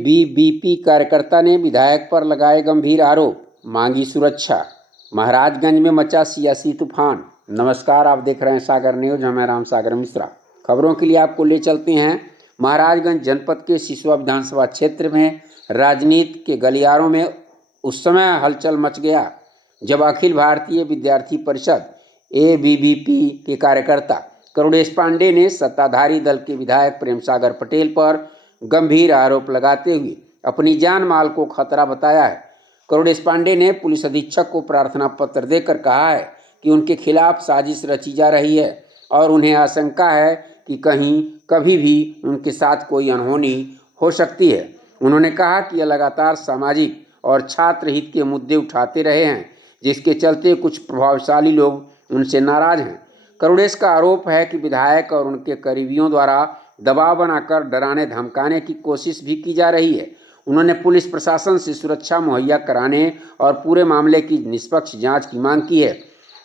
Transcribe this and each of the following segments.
ABVP कार्यकर्ता ने विधायक पर लगाए गंभीर आरोप, मांगी सुरक्षा। महाराजगंज में मचा सियासी तूफान। नमस्कार, आप देख रहे हैं सागर न्यूज। मैं राम सागर मिश्रा। खबरों के लिए आपको ले चलते हैं महाराजगंज जनपद के सिसवा विधानसभा क्षेत्र में। राजनीति के गलियारों में उस समय हलचल मच गया जब अखिल भारतीय विद्यार्थी परिषद एबीवीपी के कार्यकर्ता करुणेश पांडे ने सत्ताधारी दल के विधायक प्रेम सागर पटेल पर गंभीर आरोप लगाते हुए अपनी जान माल को खतरा बताया है। करुणेश पांडे ने पुलिस अधीक्षक को प्रार्थना पत्र देकर कहा है कि उनके खिलाफ साजिश रची जा रही है और उन्हें आशंका है कि कहीं कभी भी उनके साथ कोई अनहोनी हो सकती है। उन्होंने कहा कि यह लगातार सामाजिक और छात्र हित के मुद्दे उठाते रहे हैं, जिसके चलते कुछ प्रभावशाली लोग उनसे नाराज हैं। करुणेश का आरोप है कि विधायक और उनके करीबियों द्वारा दबाव बनाकर डराने धमकाने की कोशिश भी की जा रही है। उन्होंने पुलिस प्रशासन से सुरक्षा मुहैया कराने और पूरे मामले की निष्पक्ष जांच की मांग की है।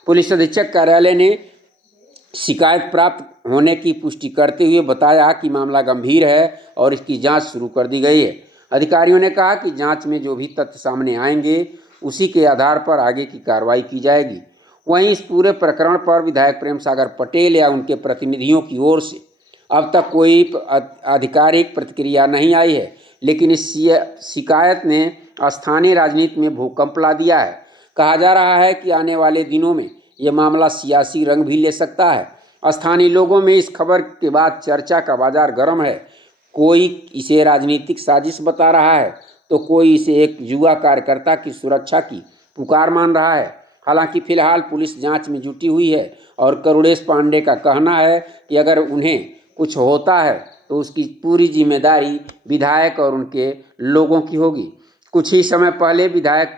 पुलिस अधीक्षक कार्यालय ने शिकायत प्राप्त होने की पुष्टि करते हुए बताया कि मामला गंभीर है और इसकी जांच शुरू कर दी गई है। अधिकारियों ने कहा कि जांच में जो भी तथ्य सामने आएंगे उसी के आधार पर आगे की कार्रवाई की जाएगी। वहीं इस पूरे प्रकरण पर विधायक प्रेम सागर पटेल या उनके प्रतिनिधियों की ओर से अब तक कोई आधिकारिक प्रतिक्रिया नहीं आई है, लेकिन इस शिकायत ने स्थानीय राजनीति में भूकंप ला दिया है। कहा जा रहा है कि आने वाले दिनों में यह मामला सियासी रंग भी ले सकता है। स्थानीय लोगों में इस खबर के बाद चर्चा का बाजार गर्म है। कोई इसे राजनीतिक साजिश बता रहा है तो कोई इसे एक युवा कार्यकर्ता की सुरक्षा की पुकार मान रहा है। हालांकि फिलहाल पुलिस जांच में जुटी हुई है और करुणेश पांडे का कहना है कि अगर उन्हें कुछ होता है तो उसकी पूरी जिम्मेदारी विधायक और उनके लोगों की होगी। कुछ ही समय पहले विधायक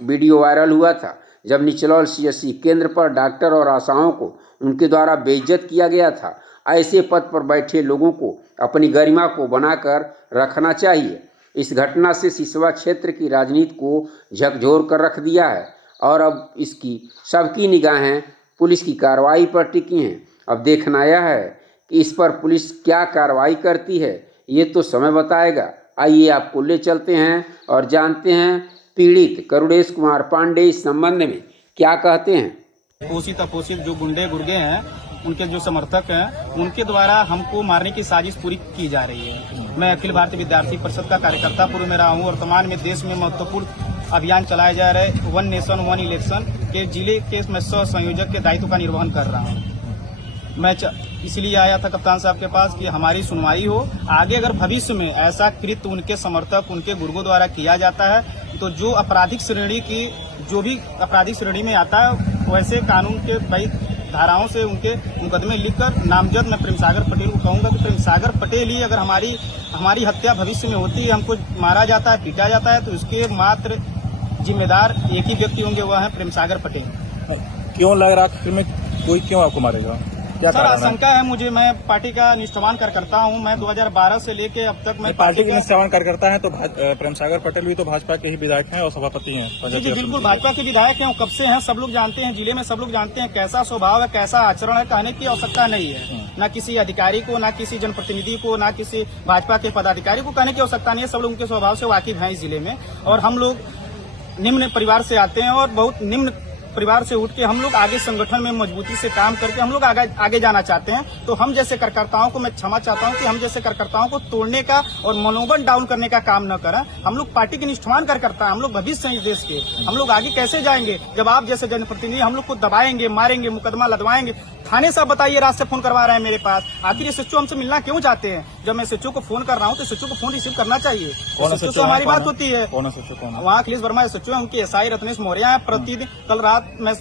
वीडियो वायरल हुआ था जब निचलौल सीएससी केंद्र पर डॉक्टर और आशाओं को उनके द्वारा बेइज्जत किया गया था। ऐसे पद पर बैठे लोगों को अपनी गरिमा को बनाकर रखना चाहिए। इस घटना से सिसवा क्षेत्र की राजनीति को झकझोर कर रख दिया है और अब इसकी सबकी निगाहें पुलिस की कार्रवाई पर टिकी हैं। अब देखना यह है कि इस पर पुलिस क्या कार्रवाई करती है, ये तो समय बताएगा। आइए आपको ले चलते हैं और जानते हैं पीड़ित करुणेश कुमार पांडे इस संबंध में क्या कहते हैं। पोषित अपोषित जो गुंडे गुर्गे हैं, उनके जो समर्थक हैं, उनके द्वारा हमको मारने की साजिश पूरी की जा रही है। मैं अखिल भारतीय विद्यार्थी परिषद का कार्यकर्ता पूर्व में रहा हूँ। वर्तमान में देश में महत्वपूर्ण अभियान चलाए जा रहे वन नेशन वन इलेक्शन के जिले के मैं सह संयोजक के दायित्व का निर्वहन कर रहा हूँ। मैं इसलिए आया था कप्तान साहब के पास कि हमारी सुनवाई हो। आगे अगर भविष्य में ऐसा कृत्य उनके समर्थक उनके गुर्गों द्वारा किया जाता है तो जो आपराधिक श्रेणी की जो भी आपराधिक श्रेणी में आता है वैसे कानून के धाराओं से उनके मुकदमे लिखकर नामजद मैं प्रेम सागर पटेल को कहूंगा कि प्रेम सागर पटेल ही अगर हमारी हत्या भविष्य में होती है, हमको मारा जाता है, पीटा जाता है, तो इसके मात्र जिम्मेदार एक ही व्यक्ति होंगे, वह है प्रेम सागर पटेल। क्यों लग रहा आखिर में कोई क्यों आपको मारेगा? क्या सर आशंका है मुझे। मैं पार्टी का निष्ठावान कार्यकर्ता हूं। मैं 2012 से लेके अब तक मैं पार्टी के निष्ठावान कार्यकर्ता हैं तो प्रेम सागर पटेल भी तो भाजपा के ही विधायक हैं और सभापति हैं। जी बिल्कुल, भाजपा के विधायक हैं। कब से हैं सब लोग जानते हैं, जिले में सब लोग जानते हैं कैसा स्वभाव है, कैसा आचरण है। कहने की आवश्यकता नहीं है, न किसी अधिकारी को, न किसी जनप्रतिनिधि को, न किसी भाजपा के पदाधिकारी को कहने की आवश्यकता नहीं है। सब लोग उनके स्वभाव से वाकिफ हैं इस जिले में। और हम लोग निम्न परिवार से आते हैं और बहुत निम्न परिवार से उठ के हम लोग आगे संगठन में मजबूती से काम करके हम लोग आगे जाना चाहते हैं। तो हम जैसे कार्यकर्ताओं को मैं क्षमा चाहता हूं कि हम जैसे कार्यकर्ताओं को तोड़ने का और मनोबल डाउन करने का काम न करें। हम लोग पार्टी के निष्ठावान कार्यकर्ता हैं, हम लोग भविष्य हैं इस देश के। हम लोग आगे कैसे जाएंगे जब आप जैसे जनप्रतिनिधि हम लोग को दबाएंगे, मारेंगे, मुकदमा लदवाएंगे। थाने से आप बताइए, रात से फोन करवा रहे हैं मेरे पास। आखिर एसएचओ हमसे मिलना क्यों चाहते हैं? जब मैं एसएचओ को फोन कर रहा हूँ तो एसएचओ को फोन रिसीव करना चाहिए। एसएचओ से हमारी बात होती है। वहाँ अखिलेश वर्मा एसएचओ है, उनकी एसआई रत्नेश मौर्य है। प्रतिदिन कल रात मैं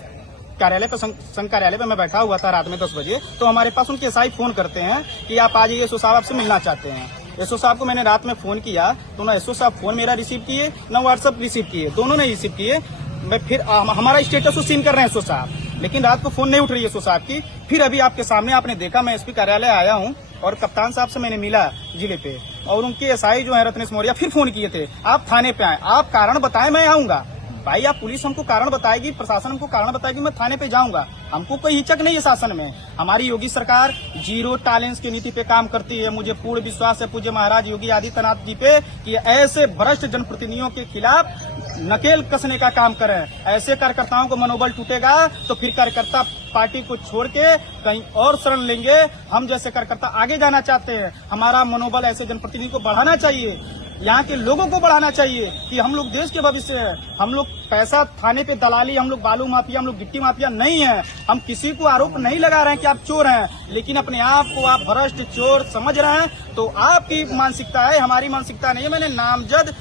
कार्यालय पे संघ कार्यालय पे मैं बैठा हुआ था रात में 10 बजे, तो हमारे पास उनके एसआई फोन करते हैं कि आप आ जाइए, एसओ साहब आपसे मिलना चाहते हैं। एसओ साहब को मैंने रात में फोन किया तो ना एसओ साहब फोन मेरा रिसीव किए, ना व्हाट्सएप रिसीव किए, दोनों ने रिसीव किए। मैं फिर हमारा स्टेटस सीन कर रहे हैं एसओ साहब, लेकिन रात को फोन नहीं उठ रही है एसओ साहब की। फिर अभी आपके सामने आपने देखा मैं एसपी कार्यालय आया हूँ और कप्तान साहब से मैंने मिला जिले पे, और उनके एसआई जो है रत्नेश मौर्य फिर फोन किए थे आप थाने पे आए, आप कारण बताएं मैं आऊंगा। भाई आप पुलिस हमको कारण बताएगी, प्रशासन हमको कारण बताएगी, मैं थाने पे जाऊंगा, हमको कोई हिचक नहीं है शासन में। हमारी योगी सरकार जीरो टॉलरेंस की नीति पे काम करती है। मुझे पूर्ण विश्वास है पूज्य महाराज योगी आदित्यनाथ जी पे कि ऐसे भ्रष्ट जनप्रतिनिधियों के खिलाफ नकेल कसने का काम करें। ऐसे कार्यकर्ताओं को मनोबल टूटेगा तो फिर कार्यकर्ता पार्टी को छोड़ के कहीं और शरण लेंगे। हम जैसे कार्यकर्ता आगे जाना चाहते हैं, हमारा मनोबल ऐसे जनप्रतिनिधि को बढ़ाना चाहिए, यहाँ के लोगों को बढ़ाना चाहिए कि हम लोग देश के भविष्य है। हम लोग पैसा थाने पे दलाली, हम लोग बालू माफिया, हम लोग गिट्टी माफिया नहीं है। हम किसी को आरोप नहीं लगा रहे हैं कि आप चोर हैं, लेकिन अपने आप को आप भ्रष्ट चोर समझ रहे हैं तो आपकी मानसिकता है, हमारी मानसिकता नहीं है। मैंने नामजद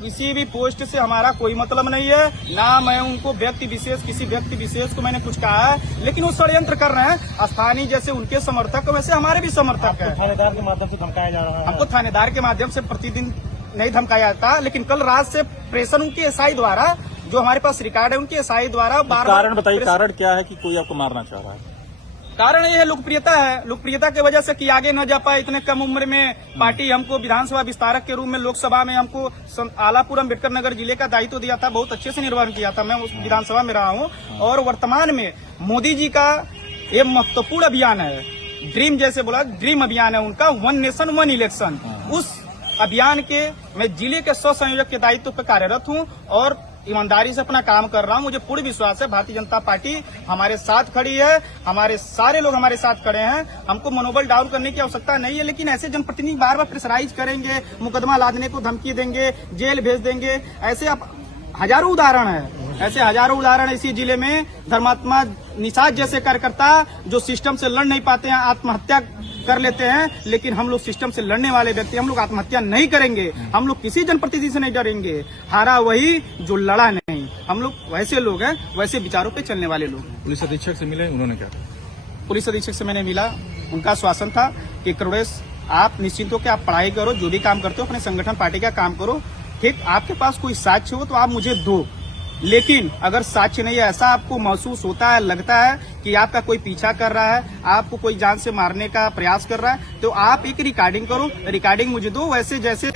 किसी भी पोस्ट से हमारा कोई मतलब नहीं है, ना मैं उनको किसी व्यक्ति विशेष को मैंने कुछ कहा है, लेकिन वो षड्यंत्र कर रहे हैं। स्थानीय जैसे उनके समर्थक वैसे हमारे भी समर्थक है। थानेदार के माध्यम से धमकाया जा रहा है। हमको थानेदार के माध्यम से प्रतिदिन नहीं धमकाया जाता, लेकिन कल रात से प्रेशर उनके एसआई द्वारा, जो हमारे पास रिकॉर्ड है, उनके एसआई द्वारा बार कारण बताइए, कारण क्या है कि कोई आपको मारना चाह रहा है? कारण ये है लोकप्रियता है, लोकप्रियता की वजह से कि आगे न जा पाए। इतने कम उम्र में पार्टी हमको विधानसभा विस्तारक के रूप में लोकसभा में हमको आलापुर अम्बेडकर नगर जिले का दायित्व दिया था, बहुत अच्छे से निर्वहन किया था। मैं उस विधानसभा में रहा हूँ और वर्तमान में मोदी जी का ये महत्वपूर्ण अभियान है, ड्रीम जैसे बोला, ड्रीम अभियान है उनका, 1 नेशन 1 इलेक्शन। उस अभियान के मैं जिले के सह संयोजक के दायित्व पर कार्यरत हूँ और ईमानदारी से अपना काम कर रहा हूं। मुझे पूर्ण विश्वास है भारतीय जनता पार्टी हमारे साथ खड़ी है, हमारे सारे लोग हमारे साथ खड़े हैं। हमको मनोबल डाउन करने की आवश्यकता नहीं है, लेकिन ऐसे जनप्रतिनिधि बार बार प्रेशराइज करेंगे, मुकदमा लादने को धमकी देंगे, जेल भेज देंगे। ऐसे आप हजारों उदाहरण है, ऐसे हजारों उदाहरण इसी जिले में। धर्मात्मा निषाद जैसे कार्यकर्ता जो सिस्टम से लड़ नहीं पाते हैं, आत्महत्या कर लेते हैं, लेकिन हम लोग सिस्टम से लड़ने वाले व्यक्ति, हम लोग आत्महत्या नहीं करेंगे। हम लोग किसी जनप्रतिनिधि से नहीं डरेंगे, हारा वही जो लड़ा नहीं। हम लोग वैसे लोग हैं, वैसे विचारों पे चलने वाले लोग। पुलिस अधीक्षक से मिले, उन्होंने क्या? पुलिस अधीक्षक से मैंने मिला, उनका आश्वासन था कि करुणेश आप निश्चिंत हो कि आप पढ़ाई करो, जो भी काम करते हो अपने संगठन पार्टी का काम करो, ठीक, आपके पास कोई साक्ष्य हो तो आप मुझे दो, लेकिन अगर साक्ष्य नहीं है, ऐसा आपको महसूस होता है, लगता है कि आपका कोई पीछा कर रहा है, आपको कोई जान से मारने का प्रयास कर रहा है, तो आप एक रिकॉर्डिंग करो, रिकॉर्डिंग मुझे दो, वैसे जैसे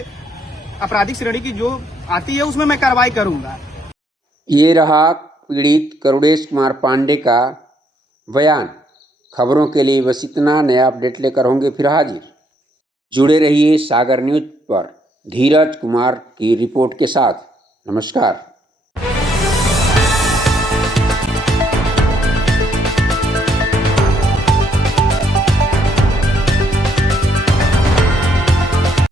आपराधिक श्रेणी की जो आती है उसमें मैं कार्रवाई करूंगा। ये रहा पीड़ित करुणेश कुमार पांडे का बयान। खबरों के लिए बस इतना, नया अपडेट लेकर होंगे फिर हाजिर। जुड़े रहिए सागर न्यूज पर धीरज कुमार की रिपोर्ट के साथ। नमस्कार।